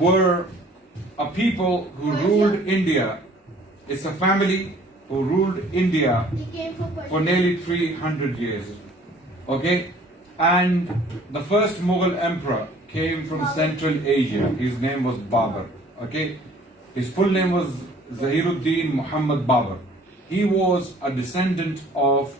were a people who ruled India. It's a family who ruled India for nearly 300 years. Okay? And the first Mughal emperor came from Central Asia. His name was Babur. Okay? His full name was Zahiruddin Muhammad Babur. He was a descendant of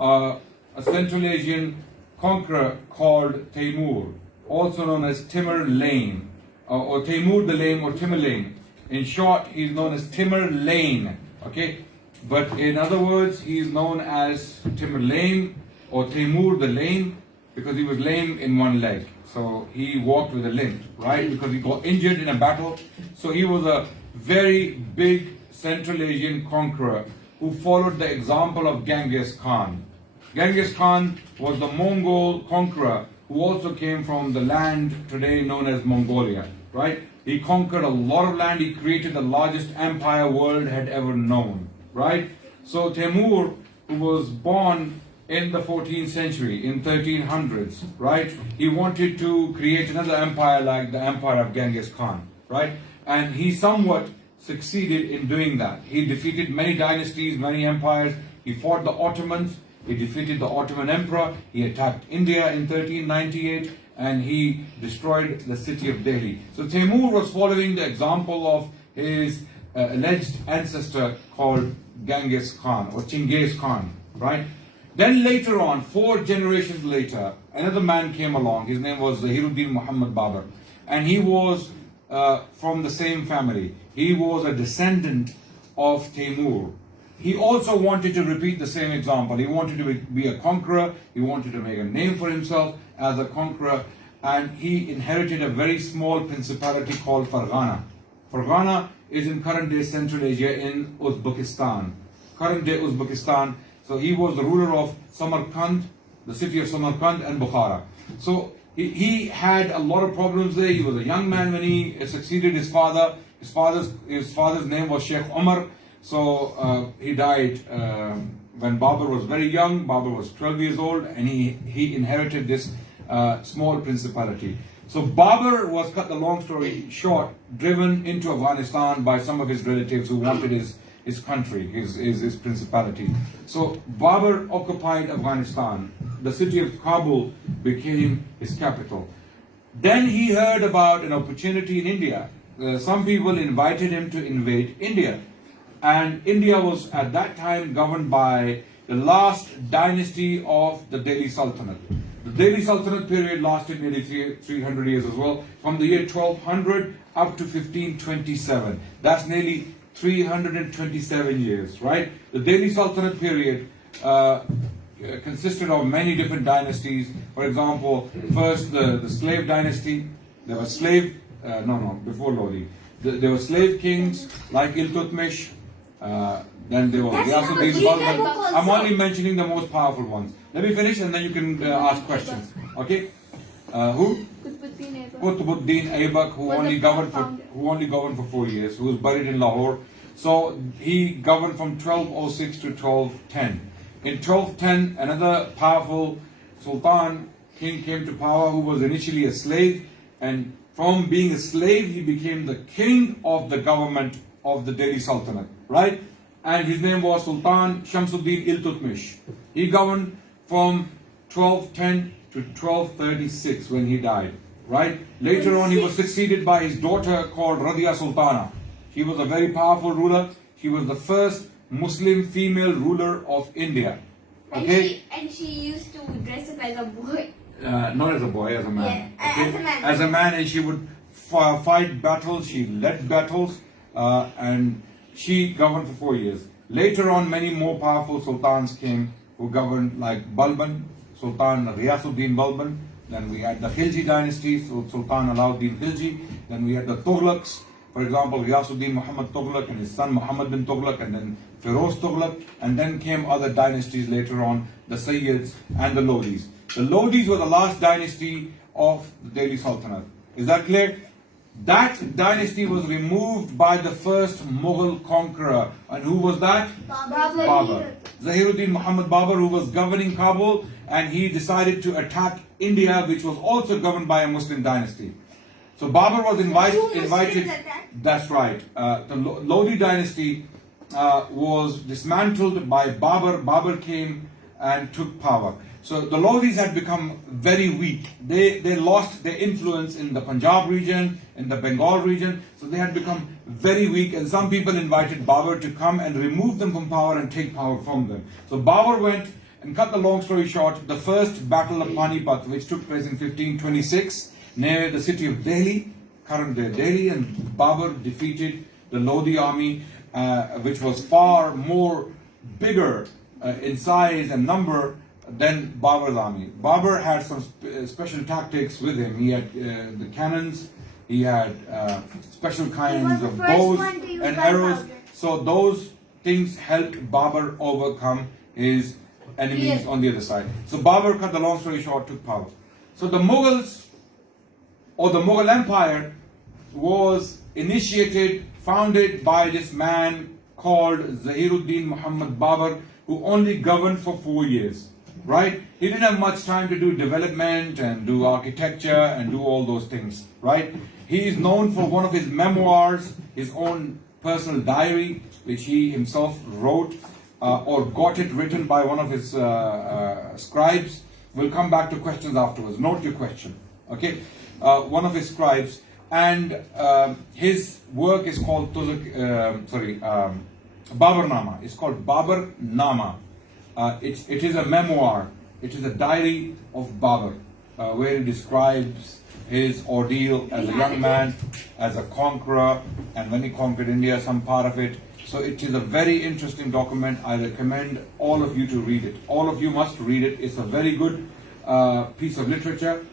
a Central Asian conqueror called Taimur, also known as Timur Lane, or Taimur the Lane, or Timur Lane. In short, he is known as Timur Lane. Okay? But in other words, he is known as Timur Lane or Taimur the Lane because he was lame in one leg. So he walked with a limp, right? Because he got injured in a battle. So he was a very big Central Asian conqueror who followed the example of Genghis Khan. Genghis Khan was the Mongol conqueror who also came from the land today known as Mongolia, right? He conquered a lot of land. He created the largest empire world had ever known, right? So Timur, who was born in the 14th century, in 1300s, right? He wanted to create another empire like the empire of Genghis Khan, right? And he somewhat succeeded in doing that. He defeated many dynasties, many empires. He fought the Ottomans. He defeated the Ottoman emperor. He attacked India in 1398 and he destroyed the city of Delhi. So Timur was following the example of his alleged ancestor called Genghis Khan or Chinggis Khan, right? Then later on, 4 generations later, another man came along. His name was Zahiruddin Muhammad Babur. And he was from the same family. He was a descendant of Timur. He also wanted to repeat the same example. He wanted to be a conqueror. He wanted to make a name for himself as a conqueror. And he inherited a very small principality called Farghana. Farghana is in current-day Central Asia in Uzbekistan. Current-day Uzbekistan. So he was the ruler of Samarkand, the city of Samarkand and Bukhara. So he had a lot of problems there. He was a young man when he succeeded his father. His father's name was Sheikh Umar. So he died when Babur was very young. Babur was 12 years old and he inherited this small principality. So Babur was, cut the long story short, driven into Afghanistan by some of his relatives who wanted his country, his principality. So Babur occupied Afghanistan. The city of Kabul became his capital. Then he heard about an opportunity in India. Some people invited him to invade India. And India was at that time governed by the last dynasty of the Delhi Sultanate. The Delhi Sultanate period lasted nearly 300 years as well, from the year 1200 up to 1527. That's nearly 327 years, right? The Delhi Sultanate period consisted of many different dynasties. For example, first the slave dynasty. There was before Lodi. There were slave kings like Iltutmish. Then there was Ghiyasuddin Balban. I'm only mentioning the most powerful ones. Let me finish and then you can ask questions. Okay? Who? Qutbuddin Aybak, who only governed for 4 years, who was buried in Lahore. So he governed from 1206 to 1210. In 1210, another powerful sultan king came to power who was initially a slave, and from being a slave he became the king of the government of the Delhi Sultanate, right? And his name was Sultan Shamsuddin Iltutmish. He governed from 1210 to 1236 when he died, right? Later on he was succeeded by his daughter called Radia Sultana. She was a very powerful ruler. She was the first Muslim female ruler of India. Okay? And she used to dress up as a boy. Not as a boy, as a man. Yeah, okay? as a man. As a man, and she would fight battles. She led battles, and she governed for 4 years. Later on, many more powerful sultans came who governed, like Balban, Sultan Ghiyasuddin Balban. Then we had the Khilji dynasty, so Sultan Alauddin Khilji. Then we had the Tughlaqs, for example, Ghiyasuddin Muhammad Tughlaq and his son Muhammad bin Tughlaq, and then Firoz Tughlaq. And then came other dynasties later on, the Sayyids and the Lodis. The Lodis were the last dynasty of the Delhi Sultanate. Is that clear? That dynasty was removed by the first Mughal conqueror. And who was that? Babur. Zahiruddin Muhammad Babur, who was governing Kabul, and he decided to attack India, which was also governed by a Muslim dynasty. So Babur was Muslims invited. attacked. That's right. The Lodi dynasty was dismantled by Babur. Babur came and took power. So the Lodis had become very weak. They lost their influence in the Punjab region, in the Bengal region. So they had become very weak, and some people invited Babur to come and remove them from power and take power from them. So Babur went, and cut the long story short, the first battle of Panipat, which took place in 1526 near the city of Delhi, current day Delhi, and Babur defeated the Lodi army, which was far more bigger in size and number than Babur's army. Babur had some special tactics with him. He had the cannons, he had special kinds of bows and arrows. So those things helped Babur overcome his enemies on the other side. So Babur, cut the long story short, took power. So the Mughals, or the Mughal Empire, was initiated, founded by this man called Zahiruddin Muhammad Babur, who only governed for 4 years. Right? He didn't have much time to do development and do architecture and do all those things. Right? He is known for one of his memoirs, his own personal diary, which he himself wrote or got it written by one of his scribes. We'll come back to questions afterwards. Note your question. Okay? One of his scribes, and his work is called Baburnama. It's called Baburnama. It is a memoir. It is a diary of Babur, where he describes his ordeal as a young man, as a conqueror, and when he conquered India, some part of it. So it is a very interesting document. I recommend all of you to read it. All of you must read it. It's a very good piece of literature.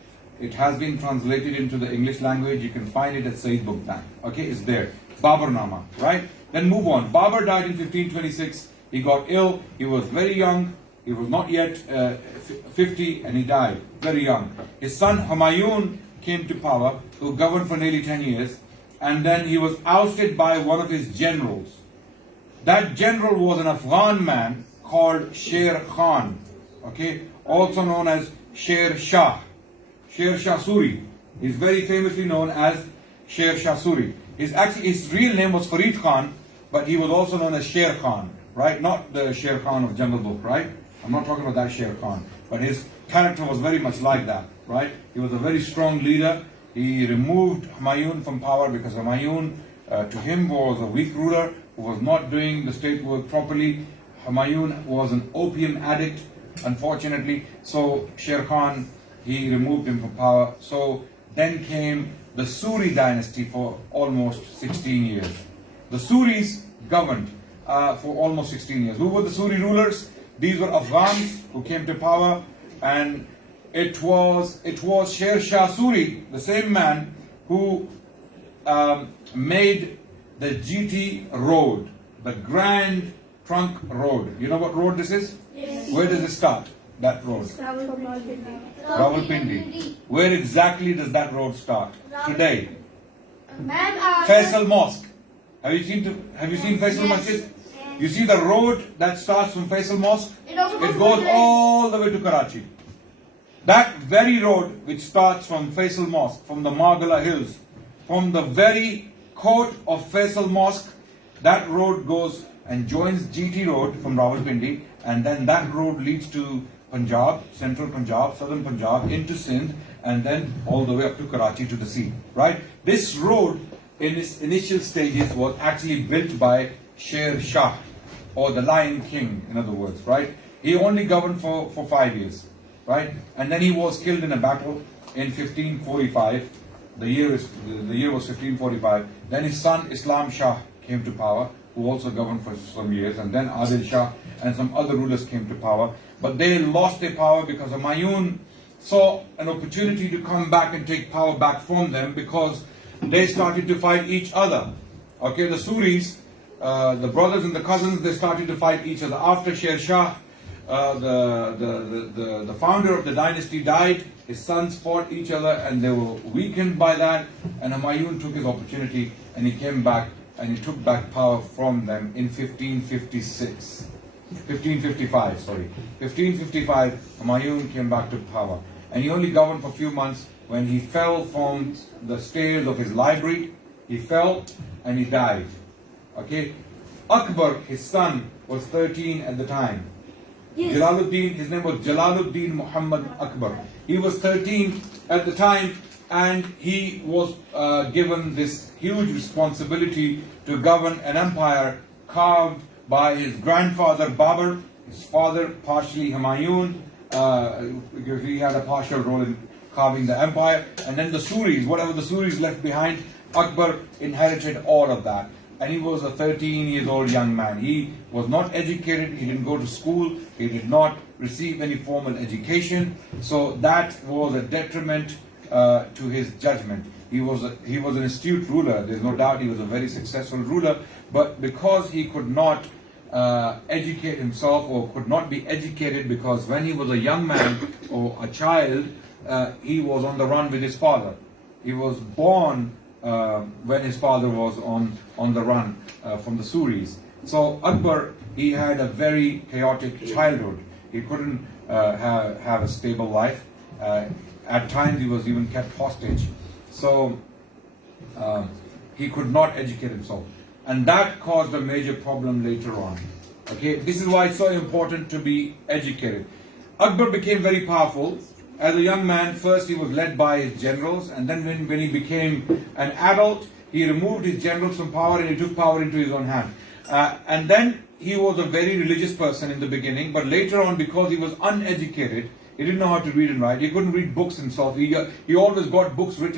It has been translated into the English language. You can find it at Said Book Bank. Okay, it's there. Baburnama, right? Then move on. Babur died in 1526. He got ill. He was very young. He was not yet 50, and he died very young. His son Humayun came to power, who governed for nearly 10 years, and then he was ousted by one of his generals. That general was an Afghan man called Sher Khan, okay, also known as Sher Shah. Sher Shah Suri. He's very famously known as Sher Shah Suri. His real name was Farid Khan, but he was also known as Sher Khan, right? Not the Sher Khan of Jungle Book, right? I'm not talking about that Sher Khan, but his character was very much like that, right? He was a very strong leader. He removed Humayun from power because Humayun, to him, was a weak ruler who was not doing the state work properly. Humayun was an opium addict, unfortunately. So Sher Khan, he removed him from power. So then came the Suri dynasty for almost 16 years. The Suris governed for almost 16 years. Who were the Suri rulers? These were Afghans who came to power, and it was Sher Shah Suri, the same man who made the GT road, the Grand Trunk Road. You know what road this is? Yes. Where does it start? That road. Rawalpindi. Where exactly does that road start today? Faisal Mosque. Have you seen Faisal Masjid? You see the road that starts from Faisal Mosque? It goes all the way to Karachi. That very road which starts from Faisal Mosque, from the Margala Hills, from the very court of Faisal Mosque, that road goes and joins GT Road from Rawalpindi, and then that road leads to Punjab, central Punjab, southern Punjab, into Sindh, and then all the way up to Karachi to the sea, right? This road in its initial stages was actually built by Sher Shah, or the Lion King, in other words, right? He only governed for 5 years, right? And then he was killed in a battle in 1545. The year was 1545. Then his son Islam Shah came to power, who also governed for some years, and then Adil Shah and some other rulers came to power. But they lost their power because Humayun saw an opportunity to come back and take power back from them, because they started to fight each other. Okay, the Suris, the brothers and the cousins, they started to fight each other. After Sher Shah, the founder of the dynasty, died, his sons fought each other and they were weakened by that, and Humayun took his opportunity and he came back and he took back power from them in 1555, Humayun came back to power, and he only governed for a few months when he fell from the stairs of his library. He fell and he died. Okay? Akbar, his son, was 13 at the time. Yes. Jalaluddin, his name was Jalaluddin Muhammad Akbar. He was 13 at the time, and he was given this huge responsibility to govern an empire carved by his grandfather Babur, his father partially Humayun, because he had a partial role in carving the empire, and then the Suris, whatever the Suris left behind, Akbar inherited all of that. And he was a 13-year-old young man. He was not educated, he didn't go to school, he did not receive any formal education. So that was a detriment to his judgment. He was an astute ruler, there's no doubt he was a very successful ruler, but because he could not educate himself or could not be educated, because when he was a young man or a child, he was on the run with his father. He was born when his father was on the run from the Suris. So Akbar, he had a very chaotic childhood. He couldn't have a stable life. At times he was even kept hostage. So he could not educate himself. And that caused a major problem later on. Okay, this is why it's so important to be educated. Akbar became very powerful. As a young man, first he was led by his generals, and then when he became an adult, he removed his generals from power and he took power into his own hand. And then he was a very religious person in the beginning, but later on, because he was uneducated, he didn't know how to read and write. He couldn't read books himself. He always got books read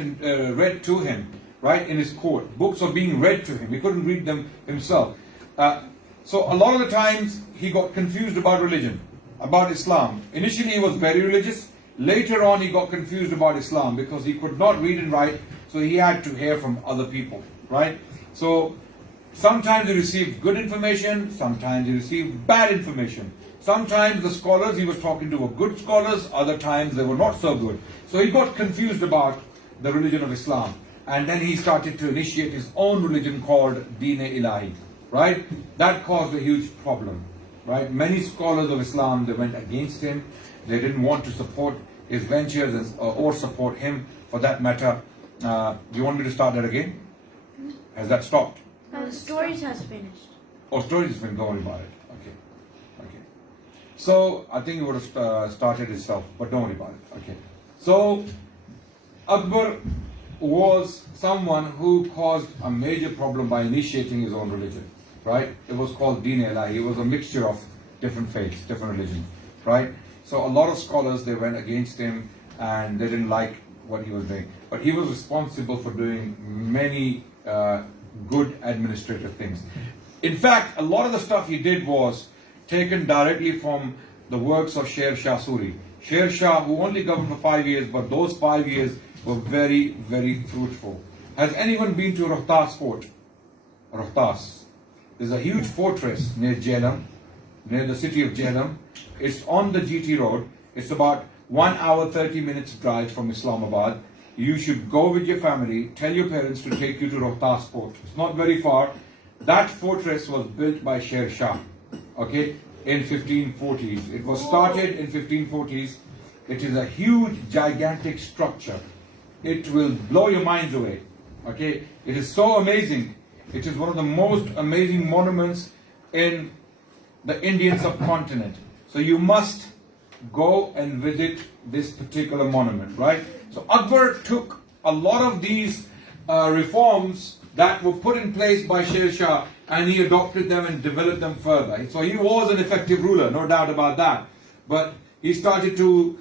to him, right, in his court. Books are being read to him. He couldn't read them himself. So a lot of the times he got confused about religion, about Islam. Initially he was very religious. Later on, he got confused about Islam because he could not read and write, so he had to hear from other people, right? So sometimes he received good information, sometimes he received bad information. Sometimes the scholars he was talking to were good scholars, other times they were not so good. So he got confused about the religion of Islam. And then he started to initiate his own religion called Deen-e-Ilahi, right? That caused a huge problem, right? Many scholars of Islam, they went against him. They didn't want to support his ventures or support him for that matter. Do you want me to start that again? Has that stopped? No, the stories has finished. Oh, stories has finished. Don't worry about it. Okay. So I think you would have started itself, but don't worry about it. Okay. So Akbar was someone who caused a major problem by initiating his own religion, right? It was called Deen-e-Ilahi. It was a mixture of different faiths, different religions, right? So a lot of scholars, they went against him and they didn't like what he was doing. But he was responsible for doing many good administrative things. In fact, a lot of the stuff he did was taken directly from the works of Sher Shah Suri. Sher Shah, who only governed for 5 years, but those 5 years were very, very fruitful. Has anyone been to Rohtas Fort? Rohtas. There's a huge fortress near Jhelum, near the city of Jhelum. It's on the GT road. It's about 1 hour 30 minutes drive from Islamabad. You should go with your family, tell your parents to take you to Rohtas Fort. It's not very far. That fortress was built by Sher Shah, okay, in 1540s. It was started in 1540s. It is a huge, gigantic structure. It will blow your minds away, okay. It is so amazing. It is one of the most amazing monuments in the Indian subcontinent. So you must go and visit this particular monument, right? So Akbar took a lot of these reforms that were put in place by Sher Shah and he adopted them and developed them further. So he was an effective ruler, no doubt about that. But he started to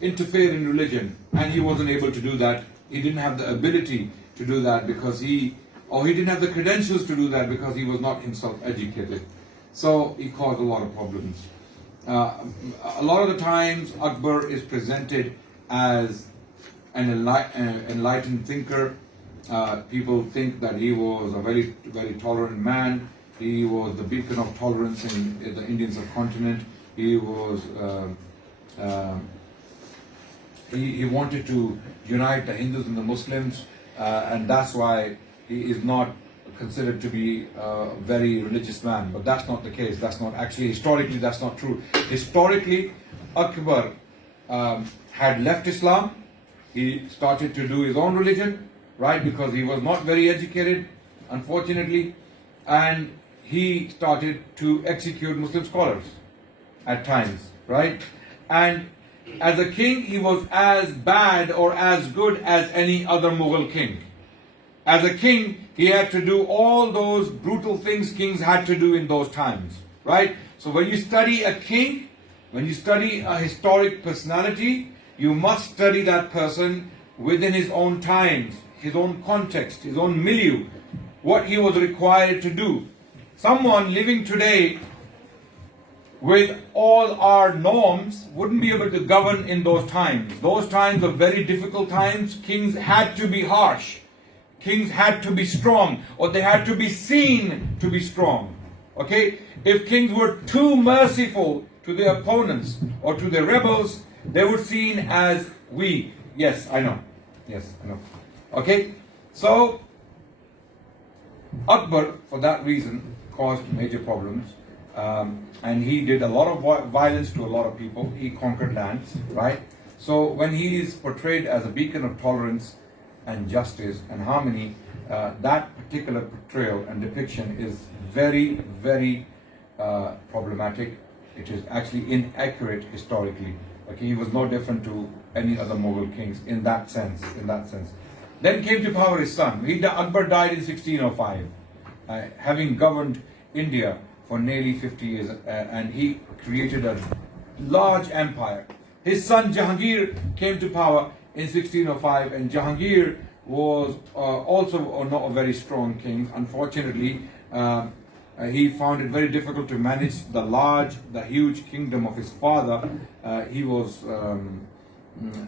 interfere in religion and he wasn't able to do that. He didn't have the ability to do that because he didn't have the credentials to do that because he was not himself educated. So he caused a lot of problems. A lot of the times Akbar is presented as an enlightened thinker. People think that he was a very, very tolerant man. He was the beacon of tolerance in the Indian subcontinent. He was he wanted to unite the Hindus and the Muslims, and that's why he is not considered to be a very religious man. But that's not the case. That's not actually, historically, that's not true. Historically, Akbar had left Islam he started to do his own religion, right? Because he was not very educated, unfortunately, and he started to execute Muslim scholars at times, right? And as a king, he was as bad or as good as any other Mughal king. As a king, he had to do all those brutal things kings had to do in those times, right? So when you study a king, when you study a historic personality, you must study that person within his own times, his own context, his own milieu, what he was required to do. Someone living today with all our norms wouldn't be able to govern in those times. Those times are very difficult times. Kings had to be harsh. Kings had to be strong, or they had to be seen to be strong. Okay? If kings were too merciful to their opponents or to their rebels, they were seen as weak. Yes, I know. Yes, I know. Okay? So, Akbar, for that reason, caused major problems. And he did a lot of violence to a lot of people. He conquered lands, right? So when he is portrayed as a beacon of tolerance and justice and harmony, that particular portrayal and depiction is very, very problematic. It is actually inaccurate historically. Okay, he was no different to any other Mughal kings in that sense. Then came to power his son. Akbar died in 1605, having governed India for nearly 50 years, and he created a large empire. His son Jahangir came to power in 1605, and Jahangir was also not a very strong king. Unfortunately, he found it very difficult to manage the huge kingdom of his father. He was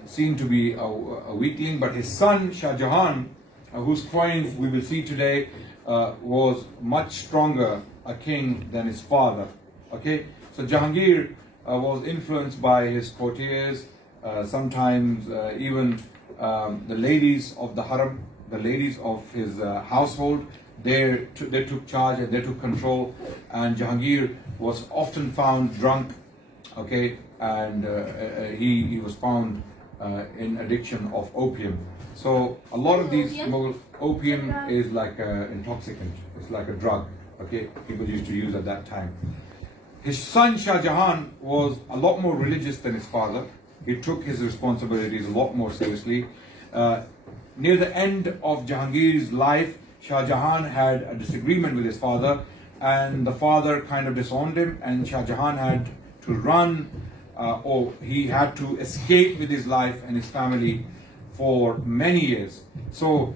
seen to be a weakling, but his son Shah Jahan, whose coins we will see today, was much stronger a king than his father. Okay, so Jahangir was influenced by his courtiers, sometimes even the ladies of the harem, the ladies of his household. They took charge and they took control, and Jahangir was often found drunk. Okay, and he was found in addiction of opium. So a lot of these opium is like an intoxicant. It's like a drug. Okay, people used to use at that time. His son Shah Jahan was a lot more religious than his father. He took his responsibilities a lot more seriously. Near the end of Jahangir's life, Shah Jahan had a disagreement with his father, and the father kind of disowned him, and Shah Jahan had to run, or he had to escape with his life and his family for many years. So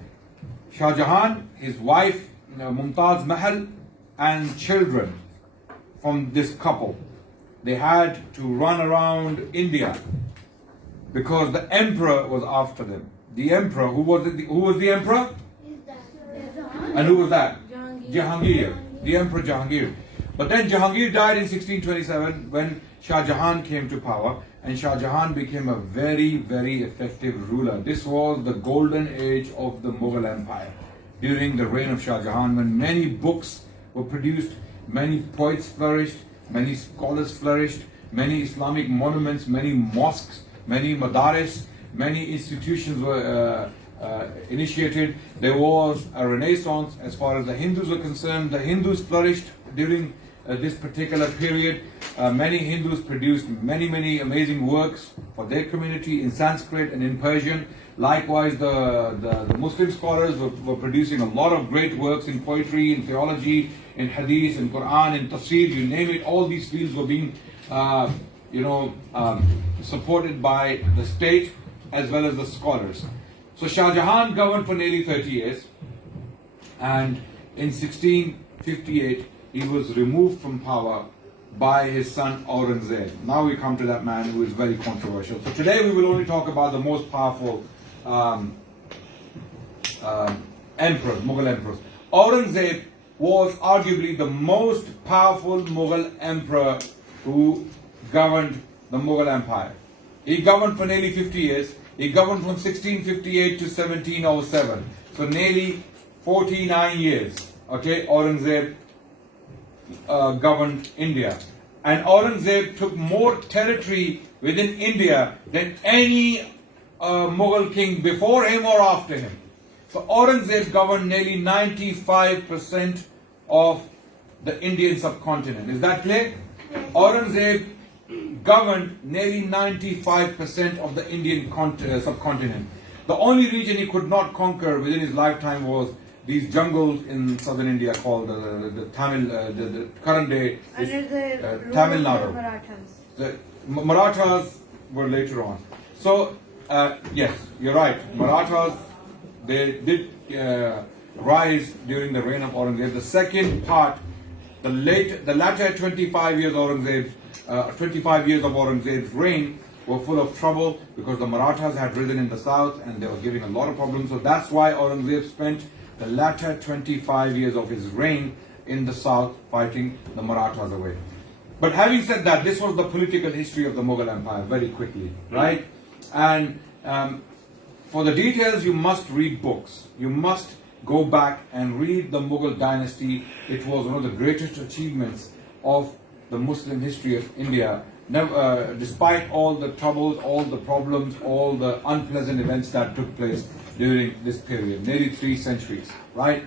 Shah Jahan, his wife Mumtaz Mahal, and children from this couple, they had to run around India because the emperor was after them. The emperor, who was the emperor? And who was that? Jahangir. The emperor Jahangir. But then Jahangir died in 1627 when Shah Jahan came to power, and Shah Jahan became a very, very effective ruler. This was the golden age of the Mughal Empire. During the reign of Shah Jahan, when many books were produced, many poets flourished, many scholars flourished, many Islamic monuments, many mosques, many madaris, many institutions were initiated. There was a renaissance as far as the Hindus were concerned. The Hindus flourished during this particular period. Many Hindus produced many amazing works for their community in Sanskrit and in Persian. Likewise, the Muslim scholars were producing a lot of great works in poetry, in theology, in hadith, in Quran, in tafsir, you name it. All these fields were being supported by the state as well as the scholars. So Shah Jahan governed for nearly 30 years, and in 1658 he was removed from power by his son Aurangzeb. Now we come to that man who is very controversial. So today we will only talk about the most powerful emperors, Mughal emperors. Aurangzeb was arguably the most powerful Mughal emperor who governed the Mughal Empire. He governed for nearly 50 years. He governed from 1658 to 1707. So nearly 49 years. Okay, Aurangzeb governed India. And Aurangzeb took more territory within India than any Mughal king before him or after him. So Aurangzeb governed nearly 95% of the Indian subcontinent. Is that clear? Aurangzeb governed nearly 95% of the Indian subcontinent. The only region he could not conquer within his lifetime was these jungles in southern India called the Tamil, the current day is, Under the rule Tamil of the Nadu. Marathas. The Marathas were later on. So, yes, you're right. Marathas, they did rise during the reign of Aurangzeb. The second part, the latter 25 years Aurangzeb's 25 years of Aurangzeb's reign were full of trouble because the Marathas had risen in the south and they were giving a lot of problems. So that's why Aurangzeb spent the latter 25 years of his reign in the south fighting the Marathas away. But having said that, this was the political history of the Mughal Empire very quickly, right? And for the details, you must read books. You must go back and read the Mughal dynasty. It was one of the greatest achievements of the Muslim history of India. Despite all the troubles, all the problems, all the unpleasant events that took place during this period, nearly 3 centuries, right?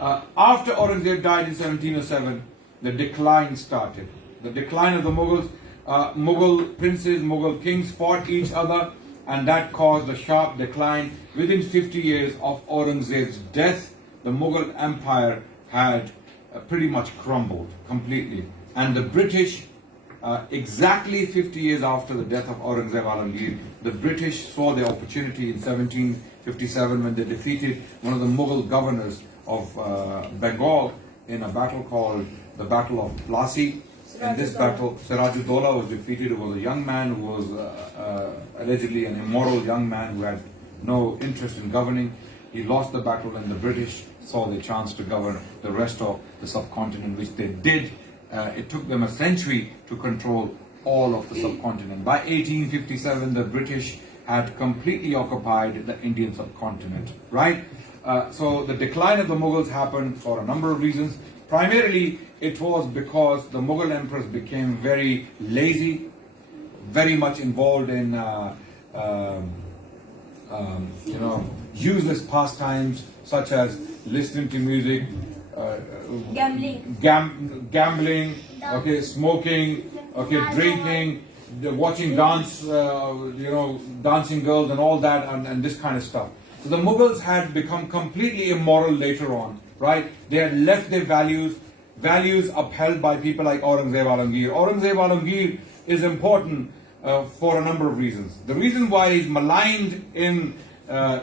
After Aurangzeb died in 1707, the decline started. The decline of the Mughals, Mughal princes, Mughal kings fought each other, and that caused a sharp decline. Within 50 years of Aurangzeb's death, the Mughal Empire had pretty much crumbled completely. And the British, exactly 50 years after the death of Aurangzeb Alamgir, the British saw the opportunity in 1757 when they defeated one of the Mughal governors of Bengal in a battle called the Battle of Plassey. In this battle, Siraj-ud-Dawla was defeated. He was a young man who was allegedly an immoral young man who had no interest in governing. He lost the battle and the British saw the chance to govern the rest of the subcontinent, which they did. It took them a century to control all of the subcontinent. By 1857, the British had completely occupied the Indian subcontinent, right? So the decline of the Mughals happened for a number of reasons. Primarily, it was because the Mughal emperors became very lazy, very much involved in useless pastimes such as listening to music, gambling, okay, smoking, okay, drinking, watching dance, dancing girls and all that, and this kind of stuff. So the Mughals had become completely immoral later on, right? They had left their values upheld by people like Aurangzeb Alamgir. Aurangzeb Alamgir is important for a number of reasons. The reason why he's maligned in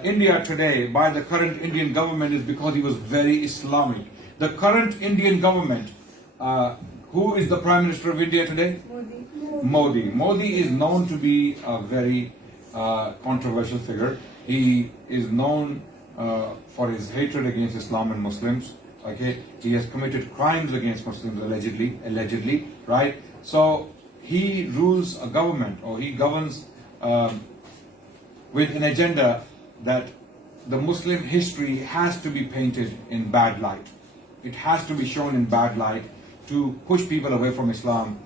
India today by the current Indian government is because he was very Islamic. The current Indian government, who is the Prime Minister of India today? Modi. Modi is known to be a very controversial figure. He is known for his hatred against Islam and Muslims. Okay, he has committed crimes against Muslims allegedly, right? So he rules a government, or he governs with an agenda that the Muslim history has to be painted in bad light. It has to be shown in bad light to push people away from Islam,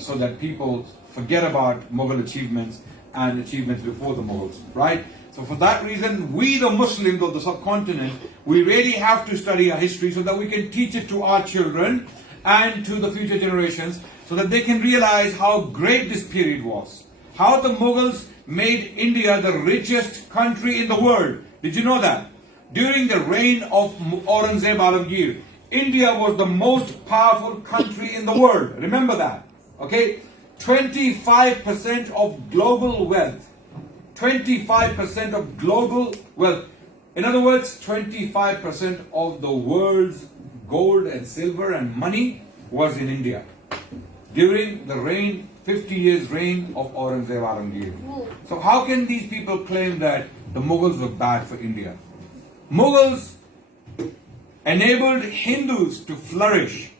so that people forget about Mughal achievements and achievements before the Mughals, right? So for that reason, we the Muslims of the subcontinent, we really have to study our history so that we can teach it to our children and to the future generations, so that they can realize how great this period was. How the Mughals made India the richest country in the world. Did you know that? During the reign of Aurangzeb Alamgir, India was the most powerful country in the world. Remember that. Okay? 25% of global wealth. 25% of global wealth. In other words, 25% of the world's gold and silver and money was in India during the reign, 50 years reign of Aurangzeb Alamgir. So how can these people claim that the Mughals were bad for India? Mughals enabled Hindus to flourish.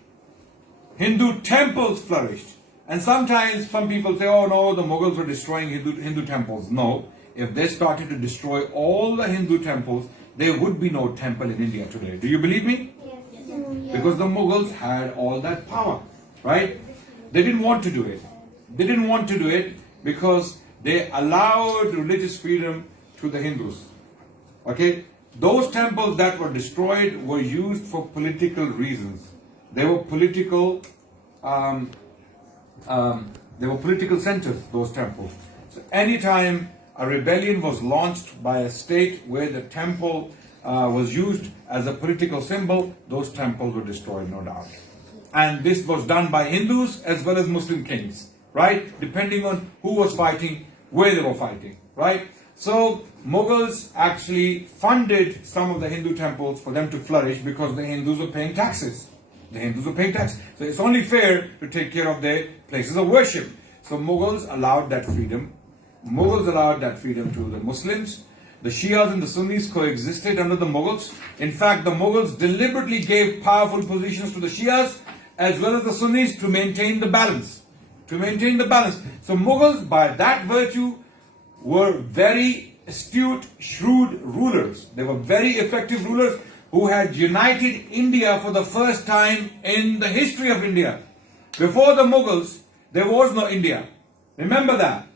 Hindu temples flourished. And sometimes some people say, oh no, the Mughals were destroying Hindu temples. No, if they started to destroy all the Hindu temples, there would be no temple in India today. Do you believe me? Yes. Because the Mughals had all that power, right? They didn't want to do it. They didn't want to do it because they allowed religious freedom to the Hindus. Okay? Those temples that were destroyed were used for political reasons. They were political centers, those temples. So anytime a rebellion was launched by a state where the temple was used as a political symbol, those temples were destroyed, no doubt. And this was done by Hindus as well as Muslim kings, right? Depending on who was fighting, where they were fighting, right? So Mughals actually funded some of the Hindu temples for them to flourish because the Hindus were paying taxes. The Hindus were paying taxes. So it's only fair to take care of their places of worship. So Mughals allowed that freedom. Mughals allowed that freedom to the Muslims. The Shias and the Sunnis coexisted under the Mughals. In fact, the Mughals deliberately gave powerful positions to the Shias as well as the Sunnis to maintain the balance. To maintain the balance. So Mughals, by that virtue, were very astute, shrewd rulers. They were very effective rulers who had united India for the first time in the history of India. Before the Mughals, there was no India. Remember that.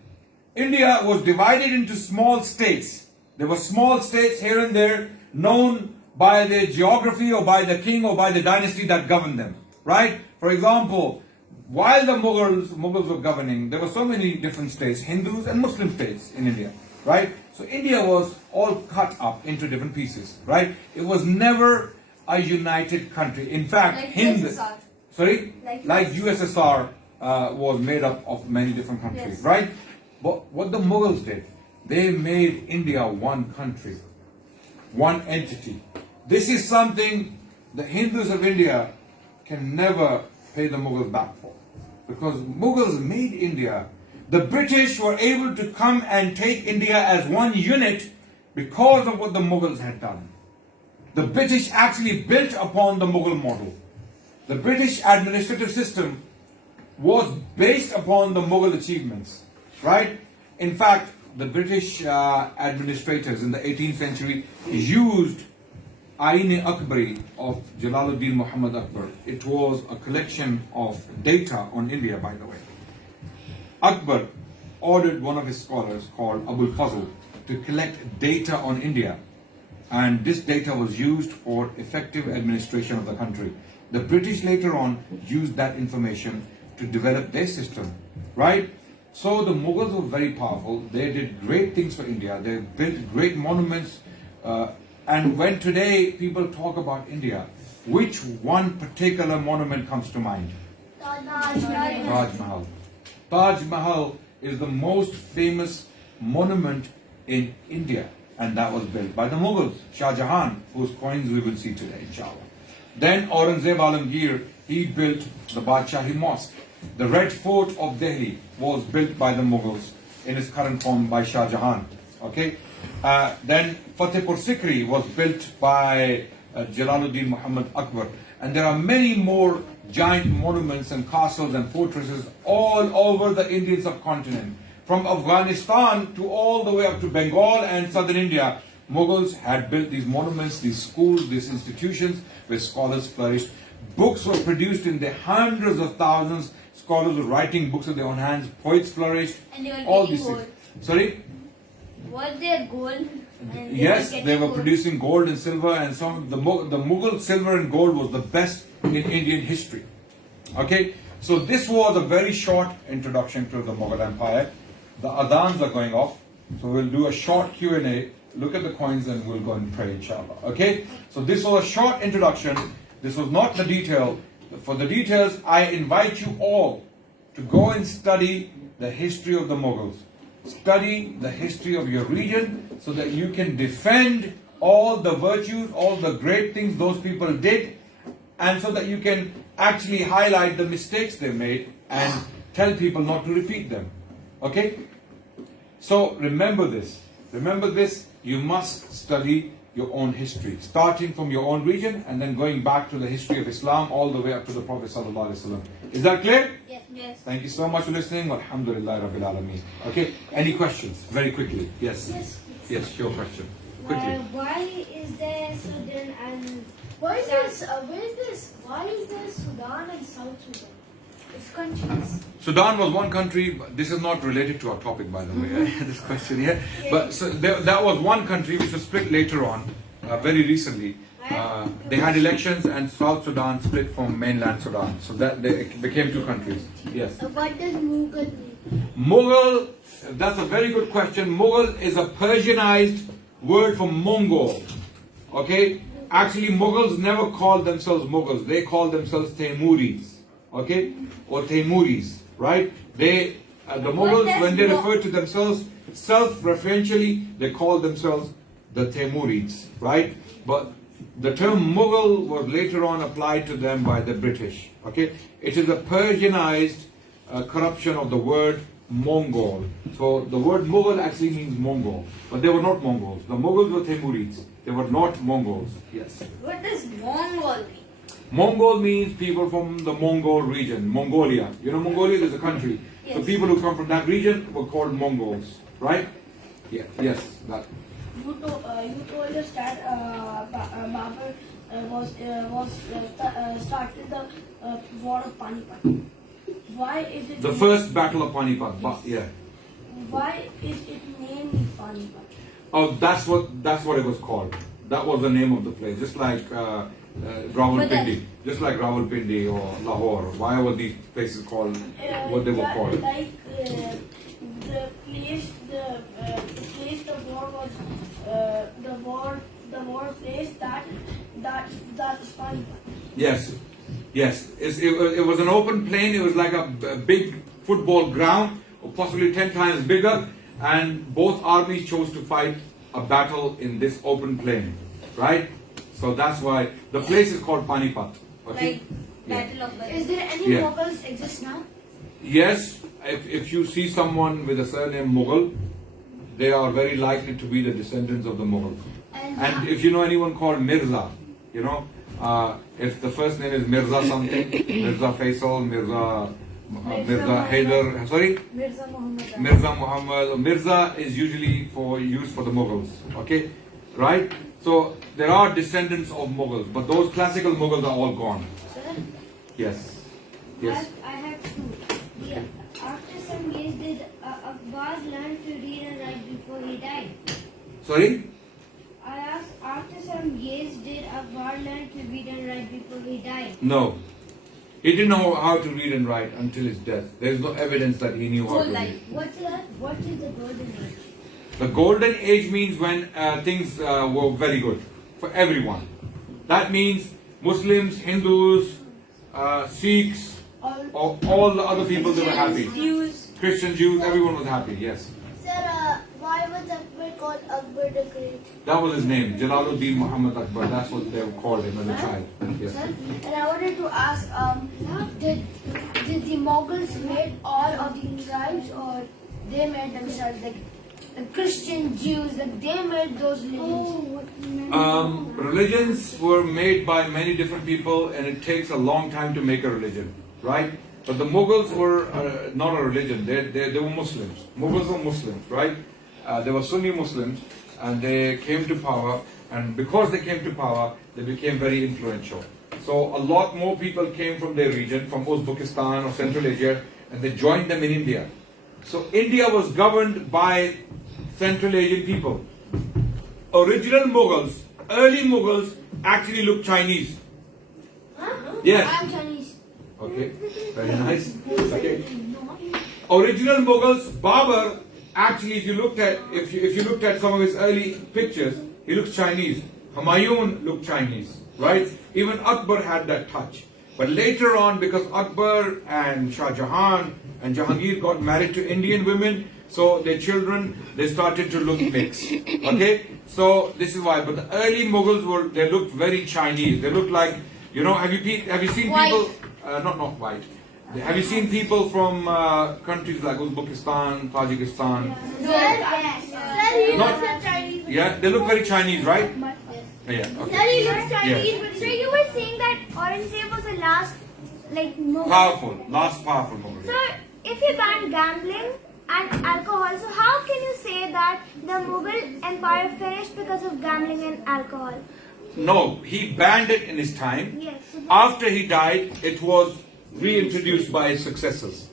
India was divided into small states. There were small states here and there, known by their geography or by the king or by the dynasty that governed them. Right? For example, while the Mughals were governing, there were so many different states, Hindus and Muslim states in India. Right? So India was all cut up into different pieces. Right? It was never a united country. In fact, like Hindu. USSR. Sorry? Like USSR was made up of many different countries. Yes. Right? But what the Mughals did, they made India one country, one entity. This is something the Hindus of India can never pay the Mughals back for. Because Mughals made India. The British were able to come and take India as one unit because of what the Mughals had done. The British actually built upon the Mughal model. The British administrative system was based upon the Mughal achievements. Right? In fact, the British administrators in the 18th century used Ain-e-Akbari of Jalaluddin Muhammad Akbar. It was a collection of data on India, by the way. Akbar ordered one of his scholars called Abul Fazl to collect data on India. And this data was used for effective administration of the country. The British later on used that information to develop their system. Right? So the Mughals were very powerful. They did great things for India. They built great monuments. And when today people talk about India, which one particular monument comes to mind? Taj Mahal. Taj Mahal is the most famous monument in India. And that was built by the Mughals. Shah Jahan, whose coins we will see today, inshallah. Then Aurangzeb Alamgir, he built the Badshahi Mosque. The Red Fort of Delhi was built by the Mughals in its current form by Shah Jahan. Okay. Then Fatehpur Sikri was built by Jalaluddin Muhammad Akbar. And there are many more giant monuments and castles and fortresses all over the Indian subcontinent. From Afghanistan to all the way up to Bengal and southern India, Mughals had built these monuments, these schools, these institutions where scholars flourished. Books were produced in the hundreds of thousands. Scholars were writing books with their own hands. Poets flourished. And they were All making these gold. things. Sorry? Was there gold? And Yes, they were gold. producing gold and silver, and some the Mughal silver and gold was the best in Indian history. Okay, so this was a very short introduction to the Mughal Empire. The adhans are going off, so we'll do a short Q&A. Look at the coins and we'll go and pray, inshallah. Okay, so this was a short introduction. This was not the detail. For the details, I invite you all to go and study the history of the Mughals. Study the history of your region so that you can defend all the virtues, all the great things those people did, and so that you can actually highlight the mistakes they made and tell people not to repeat them. Okay? So remember this. Remember this. You must study your own history, starting from your own region and then going back to the history of Islam all the way up to the Prophet sallallahu alaihi wasallam. Is that clear? Yes. Yes. Thank you so much for listening. Alhamdulillah Rabbil Alameen. Okay, any questions? Very quickly. Yes. Yes, your question. Quickly. Why is there Sudan and Why is there Sudan and South Sudan? It's countries. Sudan was one country. But this is not related to our topic, by the way. This question here, but so that was one country which was split later on, very recently. They had elections, and South Sudan split from mainland Sudan, so that they became two countries. Yes. What does Mughal mean? Mughal. That's a very good question. Mughal is a Persianized word for Mongol. Okay. Actually, Mughals never called themselves Mughals. They called themselves Taimuris. Okay, or Taimuris. Right? They, the Mughals, when they refer to themselves self-referentially, they call themselves the Taimurids. Right? But the term Mughal was later on applied to them by the British. Okay, it is a Persianized corruption of the word Mongol. So the word Mughal actually means Mongol, but they were not Mongols. The Mughals were Taimurids. They were not Mongols. Yes. What does Mongol mean? Mongol means people from the Mongol region, Mongolia. You know, Mongolia is a country. So Yes. people who come from that region were called Mongols, right? Yeah. Yes. That. You told us that Babur started the war of Panipat. Why is it? The first battle of Panipat. Yeah. Why is it named Panipat? Oh, that's what it was called. That was the name of the place, just like Rawalpindi, just like Rawalpindi or Lahore. Why were these places called what they were called? Like the place the war was the war place that is Panipat. Yes, yes. It was an open plain. It was like a big football ground, or possibly 10 times bigger. And both armies chose to fight a battle in this open plain, right? So that's why the place is called Panipat. Okay? Like Battle of the. Is there any Yeah. Mughals exist now? Yes, if you see someone with a surname Mughal, they are very likely to be the descendants of the Mughals. And if you know anyone called Mirza, you know, if the first name is Mirza something, Mirza Faisal, Mirza Haider, sorry? Mirza Muhammad. Mirza Muhammad. Mirza is usually used for the Mughals. Okay, right? So there are descendants of Mughals, but those classical Mughals are all gone. Sir, Yes. Yes. I have two. Yeah. After some years, did Akbar learn to read and write before he died? Sorry? I asked, after some years, did Akbar learn to read and write before he died? No. He didn't know how to read and write until his death. There is no evidence that he knew how to read. What is the golden age? The golden age means when things were very good for everyone. That means Muslims, Hindus, Sikhs, all the other people, they were happy. Jews. Christians, Jews, everyone was happy, yes. Sir, why was Akbar called Akbar the Great? That was his name, Jalaluddin Muhammad Akbar. That's what they called him as a child. Yes. and I wanted to ask, did the Mughals made all of the tribes, or they made themselves, like the Christian Jews, like they made those religions? Religions were made by many different people, and it takes a long time to make a religion, right? But the Mughals were not a religion. They were Muslims. Mughals were Muslims, right? They were Sunni Muslims, and they came to power. And because they came to power, they became very influential. So a lot more people came from their region, from Uzbekistan or Central Asia, and they joined them in India. So India was governed by Central Asian people. Original Mughals, early Mughals, actually looked Chinese. Yes. I'm Chinese. Okay, very nice. Okay. Original Mughals, Babur, actually, if you looked at some of his early pictures, he looks Chinese. Humayun looked Chinese, right? Even Akbar had that touch. But later on, because Akbar and Shah Jahan and Jahangir got married to Indian women, so their children, they started to look mixed. Okay? So this is why. But the early Mughals they looked very Chinese. They looked like, you know, have you seen White. people, not white. Have you seen people from countries like Uzbekistan, Tajikistan? Yes. Sir, he Not- looks Chinese. Yeah, they look very Chinese, right? Yeah. Sir, Okay. he looks Chinese. Yeah. So you were saying that Aurangzeb was the last, like, Mughal. Last powerful Mughal. Sir, if he banned gambling and alcohol, so how can you say that the Mughal Empire finished because of gambling and alcohol? No, he banned it in his time. Yes. So After he died, it was reintroduced by his successors.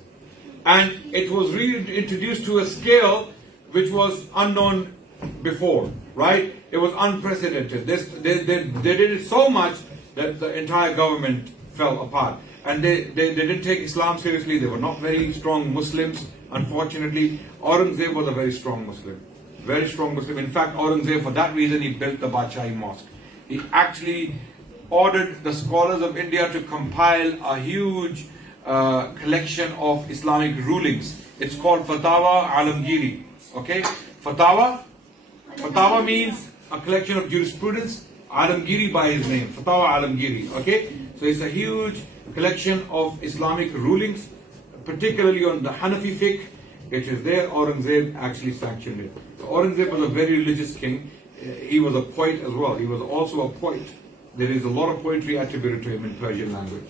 And it was reintroduced to a scale which was unknown before, right? It was unprecedented. They did it so much that the entire government fell apart. And they didn't take Islam seriously. They were not very strong Muslims. Unfortunately, Aurangzeb was a very strong Muslim. Very strong Muslim. In fact, Aurangzeb, for that reason, he built the Badshahi Mosque. He actually ordered the scholars of India to compile a huge collection of Islamic rulings. It's called Fatawa Alamgiri. Okay? Fatawa means a collection of jurisprudence. Alamgiri by his name. Fatawa Alamgiri. Okay? So it's a huge collection of Islamic rulings, particularly on the Hanafi fiqh, which is there. Aurangzeb actually sanctioned it. So Aurangzeb was a very religious king. He was a poet as well. He was also a poet. There is a lot of poetry attributed to him in Persian language.